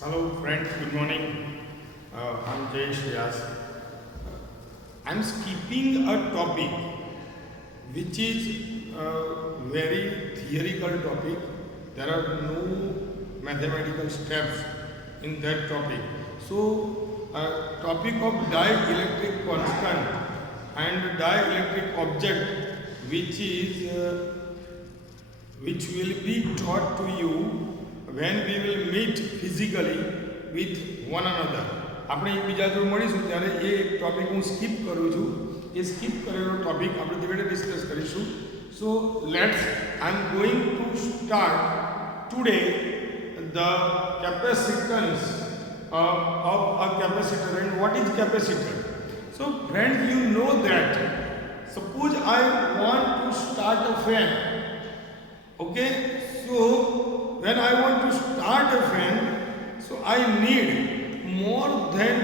Hello, friends. Good morning. I'm Jayesh Vyas. I'm skipping a topic which is a very theoretical topic. There are no mathematical steps in that topic. So, topic of dielectric constant and dielectric object, which is which will be taught to you when we will meet physically with one another. આપણે એકબીજા જોડે મળીશું ત્યારે એ એક topic હું skip કરું છું. એ skip કરેલો ટોપિક આપણે ધીરે ડિસ્કસ કરીશું. So let's I am going to start today the capacitance of a capacitor. And what is capacitor? So friends, you know that suppose I want to start a fan. Okay, so when I want to start a fan, so I need more than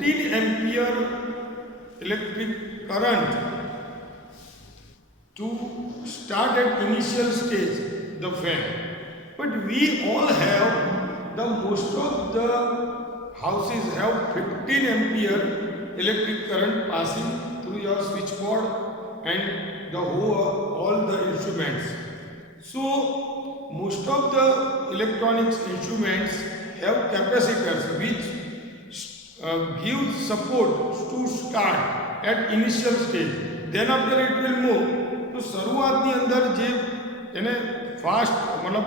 15 ampere electric current to start at initial stage the fan. But we all have, the most of the houses have 15 ampere electric current passing through your switchboard and the whole all the instruments. So most of the electronics instruments have capacitors which give support to start at initial stage. Then after it will move. तो શરૂઆતની અંદર જે એને fast મતલબ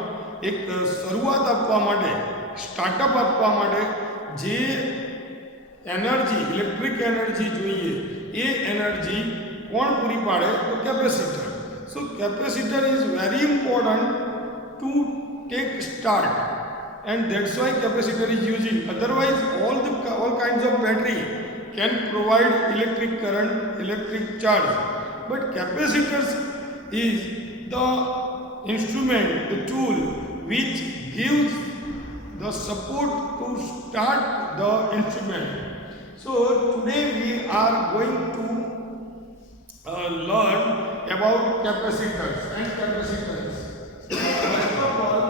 એક શરૂઆત આપવા માટે સ્ટાર્ટઅપ આપવા માટે જે એનર્જી ઇલેક્ટ્રિક એનર્જી જોઈએ એ એનર્જી કોણ પૂરી પાડે તો capacitor. So capacitor is very important to take start, and that's why capacitor is using. Otherwise all kinds of battery can provide electric current, electric charge, but capacitors is the instrument, the tool which gives the support to start the instrument. So today we are going to learn about capacitors and capacitors. First of all,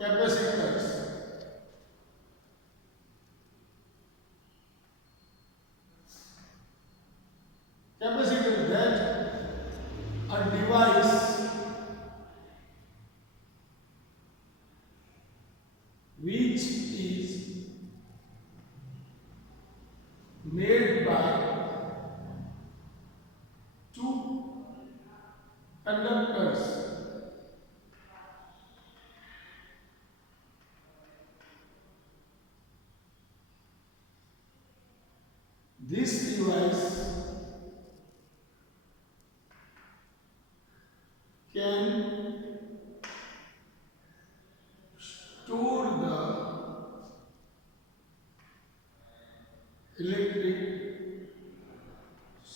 capacitors. Capacitor, that a device which is made by two conductors. This device can store the electric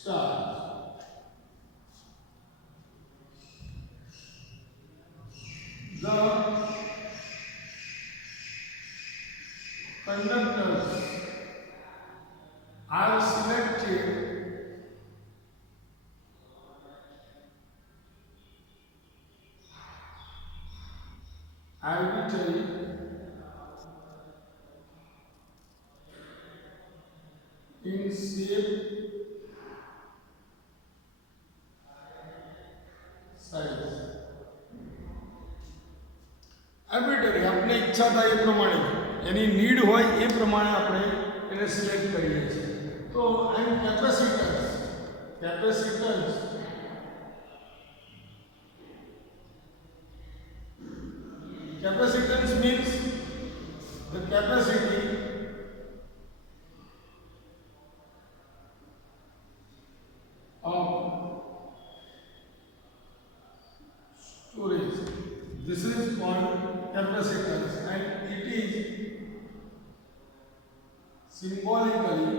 charge. The conductors are selected arbitrary in shape, size. Arbitrary આપણે ઈચ્છા થાય એ પ્રમાણે એની need હોય એ પ્રમાણે આપણે એને select કરીએ છીએ. તો and capacitance capacitance means the capacity of storage. This is called capacitance, and it is symbolically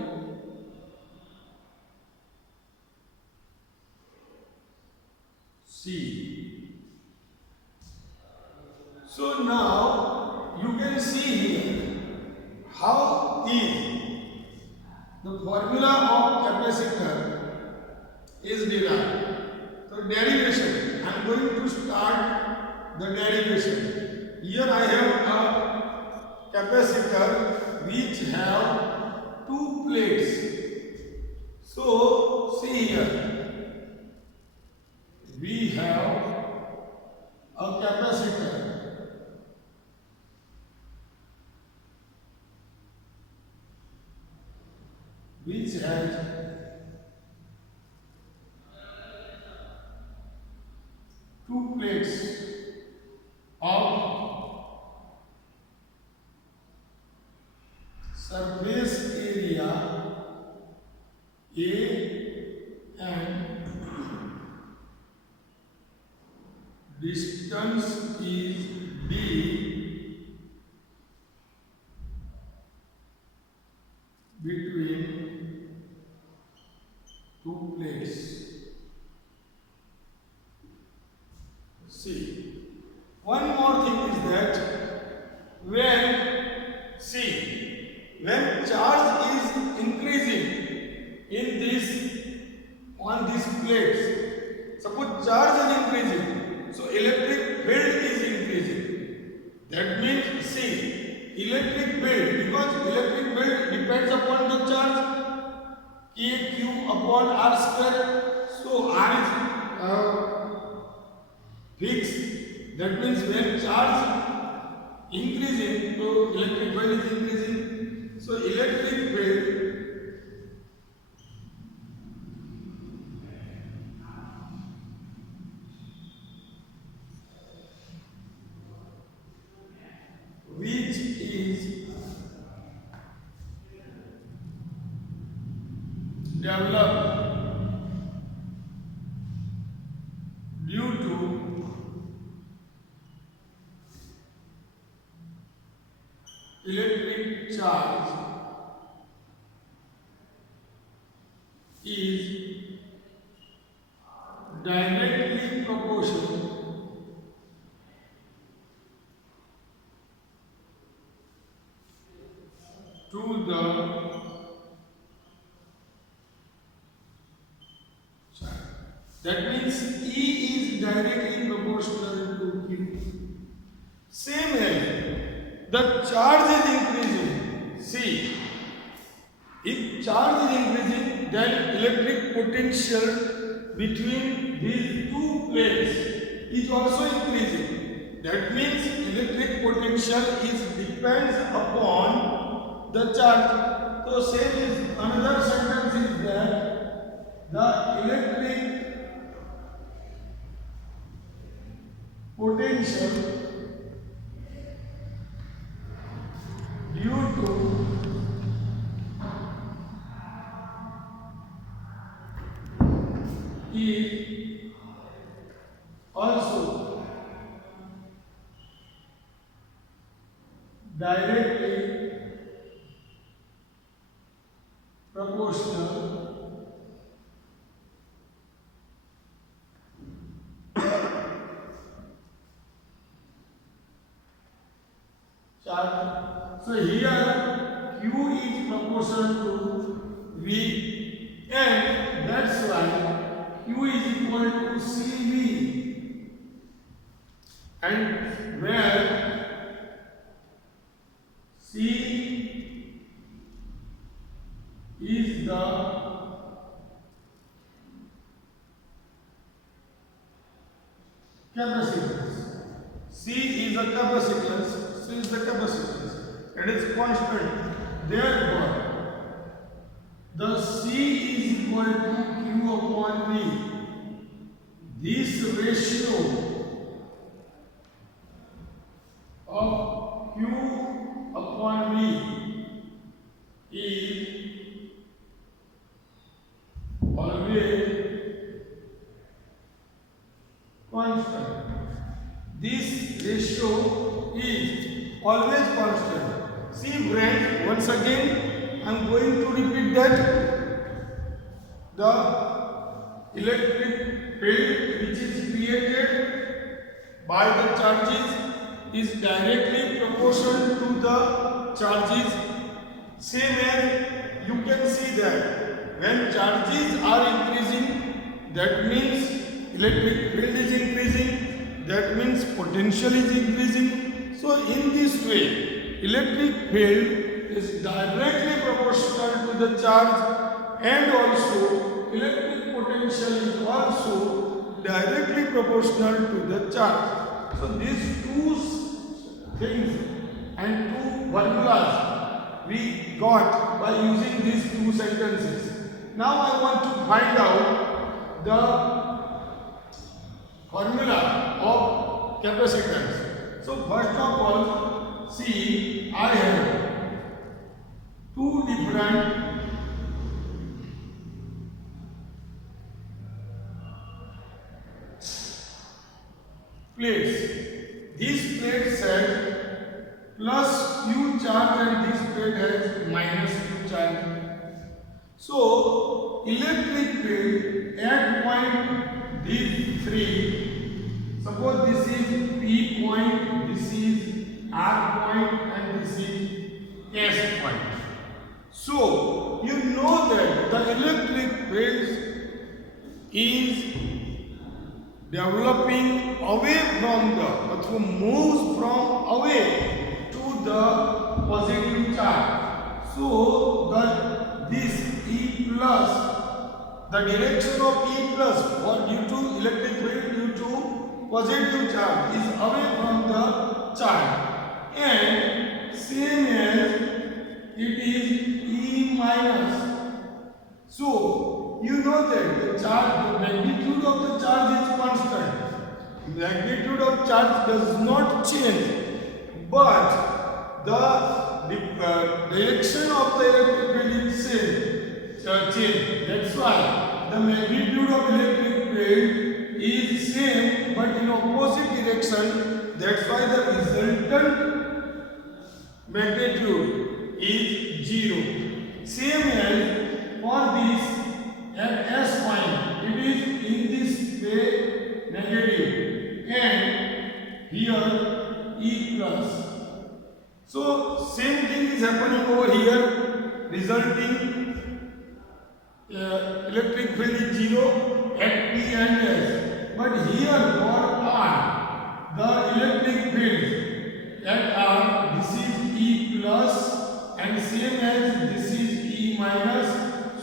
C. So now you can see here how is the formula of capacitor is derived. So derivation, I am going to start the derivation. Here I have a capacitor which have two plates. So see here, we have a capacitor which has two plates of surface area A and distance is D between two plates. See, one more thing is that when charge is increasing in this on these plates, suppose charge is increasing, so electric field is increasing. That means electric field, because electric field depends upon the charge, K Q upon R square. So R is fixed. That means when charge increasing, so electric field is increasing. So electric field which is developed due to electric charge is directly proportional to the charge. That means E is directly proportional to Q. Same as the charge is increasing. See, if charge is increasing, then electric potential between these two plates is also increasing. That means electric potential is depends upon the charge. So same is another sentence is that the electric potential due to is also directly proportional charge. So here Q is proportional to V, and that's why Q is equal to CV, and where C is the capacitance. C is the capacitance. C is the capacitance. It is constant. Therefore, the C is equal to Q upon V. This ratio of Q upon V is always constant. This ratio is always constant. See friends, once again I am going to repeat that the electric field which is created by the charges is directly proportional to the charges. Same as you can see that when charges are increasing, that means electric field is increasing, that means potential is increasing. So in this way electric field is directly proportional to the charge, and also electric potential is also directly proportional to the charge. So these two things and two formulas we got by using these two sentences. Now I want to find out the formula of capacitance. So first of all, see, I have two different plates. This plate says plus Q charge and this plate has minus Q charge. So electric field at point D3, suppose this is P point, this is R point, and this is S point. So you know that the electric field is developing away from the, or moves from away to the positive charge. So this E plus, the direction of E plus or due to electric field due to positive charge is away from the charge, and same as it is E minus. So you know that the charge, the magnitude of the charge is constant. Magnitude of charge does not change, but the direction of the electric field is same. Change. That's why the magnitude of electric field is same, but in opposite direction. That's why the resultant magnitude is 0. Same as for this at S point, it is in this way negative, and here E plus. So same thing is happening over here, resulting electric field is 0 at P and S. But here for R, the electric field at R, this is E plus, and same as this is E minus.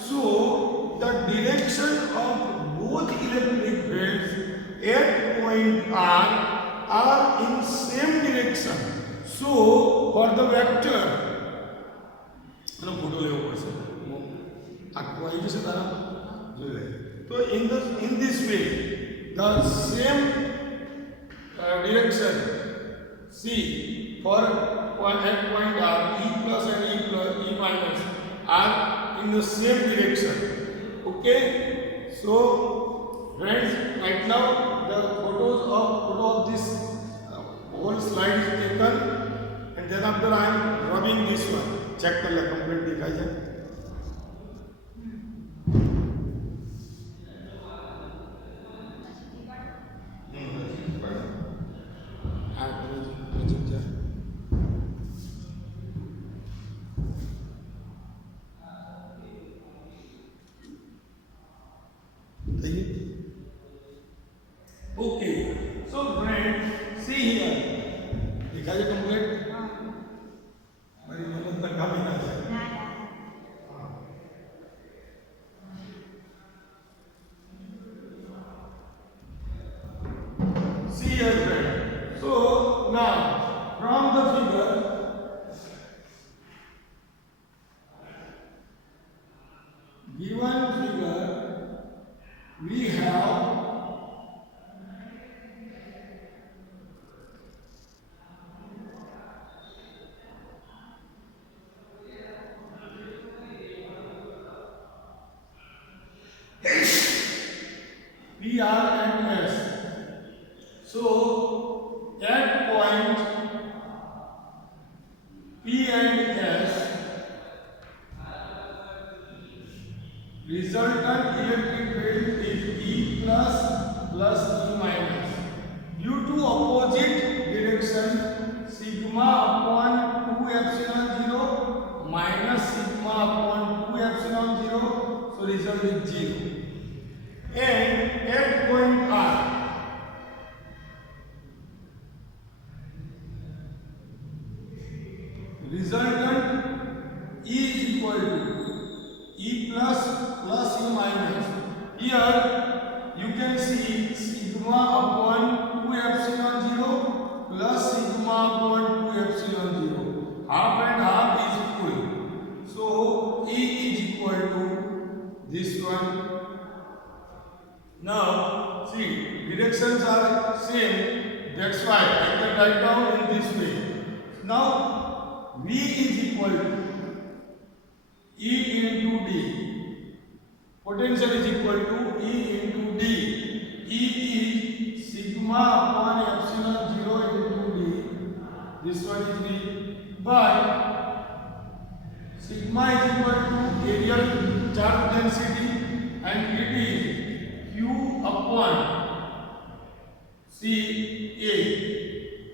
So the direction of both electric fields at point R are in same direction. So for the vector, photo લેવો પડશે, આખું આવી જશે તારા જોઈ લે. તો in this way the same direction, see, for at point R, E plus and E minus are in the same direction. Okay, so friends, right now the photo of this whole slide is taken, and then after I am rubbing this one. Check कर ले, complete दिखाई जाए. Okay, so friends, see here. दिखा जाए complete. हमारी मेहनत पर काम ही ना जाए. See here, friends. So now from the figure, given figure, we have P, R and S. So at point P and S, resultant electric field is E plus plus E minus. Due to opposite direction, sigma upon 2 epsilon 0 minus sigma upon 2 epsilon 0, so result is 0. And at point R, resultant E is equal to E plus plus E minus. Here you can see sigma upon 2 epsilon 0 plus sigma upon 2 epsilon 0. Half and half is equal. So E is equal to this one. Now see, directions are same. That's why I can write down in this way. Now V is equal to E into D. Potential is equal to E into D. E is sigma upon epsilon 0 into D. This one is D. But sigma is equal to areal charge density and it is Q upon CA.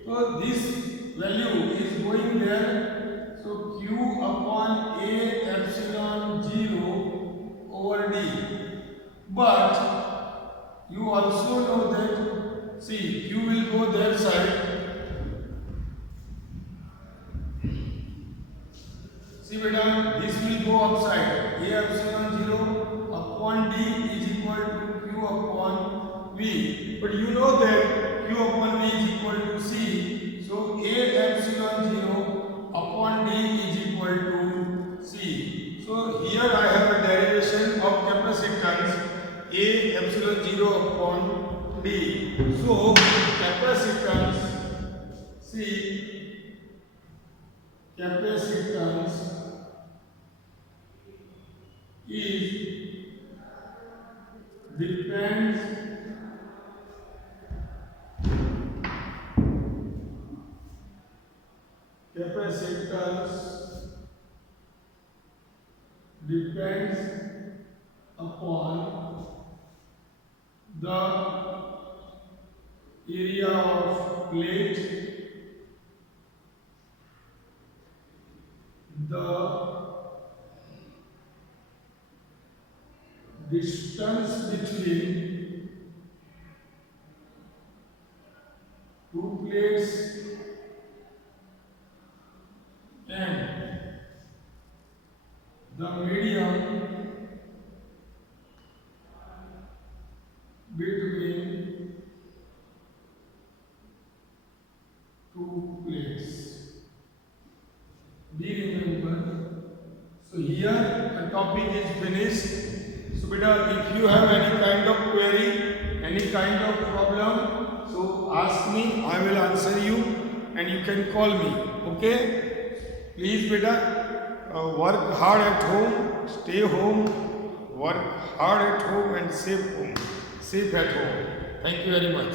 So this value is going there. So Q upon A epsilon 0 over D. But you also know that, see, Q will go that side. See beta, this will go upside. A epsilon 0 upon D is equal to Q upon V. But you know that Q upon V is equal to C. So A epsilon 0 upon D is equal to C. So here I have a derivation of capacitance A epsilon 0 upon D. So capacitance, see, capacitance is depends upon the area of plate, the distance between two plates and the medium between two plates. Be remembered. So here the topic is finished. So beta, if you have any kind of query, any kind of problem, so ask me, I will answer you and you can call me. Okay? Please beta, work hard at home, stay home, work hard at home and safe at home. Thank you very much.